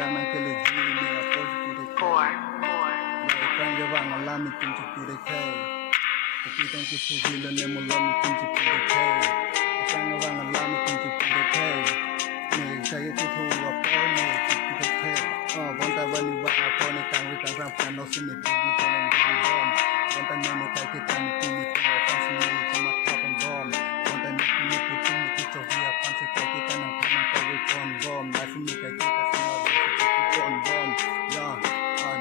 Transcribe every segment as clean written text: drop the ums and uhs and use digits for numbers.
hadang ng kiligi ni ako sa pure Kronjang alami kung sa pure kay Kapitang kipugilan ni mo lami kung sa pure kay Kronjang alami kung sa pure kay Ni kaya tutuwa po ni pure kay Bonta bani ba ako ni kang wikang rap kano sinipigi ko ng bom Bonta nini kay kita ni pili ko Fansi ni sama tapang bom Bonta ni pili ko tumi kito hiya Fansi kay kita ng kanang kawikon bom Nasi ni kay kita sama wikon bom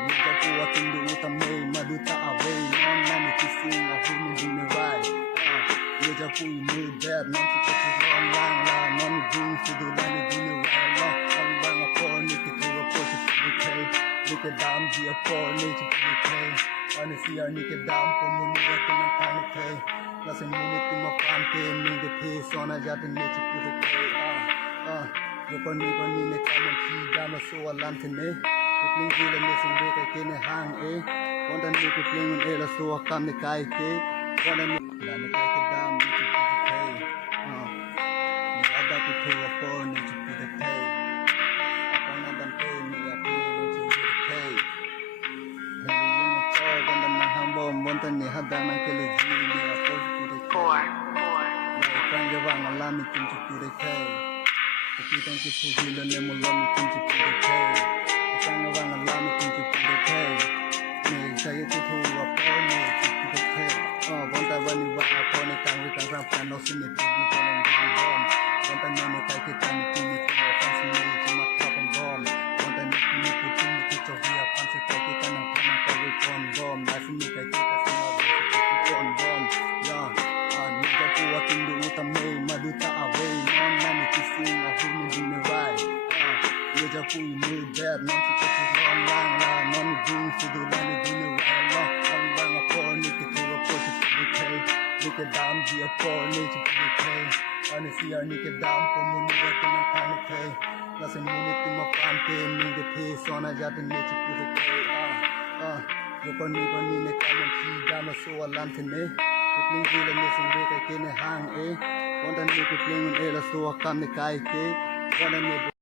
Niga po ating luutang may maduta away Non nami kising ako nung diniray Niga po yung bad Non si kasi lang lang lang Non ni dung sudulan ni diniray lang Ang bang ako ni kituwa po sa pibikay Ni kedam di ako ni sa pibikay Ano siya ni kedam po munira ko ng kanikay Nasa munit ko mapante Mingi piso na jatin ni sa pibikay Yupan ni kamang higa na suwalan tine Pipling gila ni singre kay kine hang Wanda ni pipling un ela suwa kam ni kai ke Wanda ni lani kai ke dam ni chupi de kay Ni ada ku tuwa po ni chupi de kay Ako na dan kay ni api ni chupi de kay Heli yung cho ganda na hambom Wanda ni hadang ng kiligi ni ako chupi de kay Lai Kronjang alami kung chupi de kay Kapitang kipugilan ni mo lami kung chupi de kay Kronjang alami kung chupi de kay Ni kaya tutuwa po ni chupi de kay Bonta bani ba ako ni kang wikang rap kano sinipigi ko ng bom Bonta nini kay kita ni pili ko Fansi ni sama tapang bom Bonta ni pili ko tumi kito hiya Fansi kay kita ng kanang kawikon bom Nasi ni kay kita sama wikon bom Niga po ating luutang may maduta away Non nami kising ako nung diniray Niga po yung bad Non si kasi lang lang lang Non ni dung sudulan ni diniray lang Ang bang ako ni kituwa po sa pibikay Ni kedam di ako ni sa pibikay Ano siya ni kedam po munira ko ng kanikay Nasa munit ko mapante Mingi piso na jatin ni sa pibikay Yupan ni kamang higa na suwalan tine Pipling gila ni singre kay kine hang Wanda ni pipling un ela suwa kam ni kai ke Wanda ni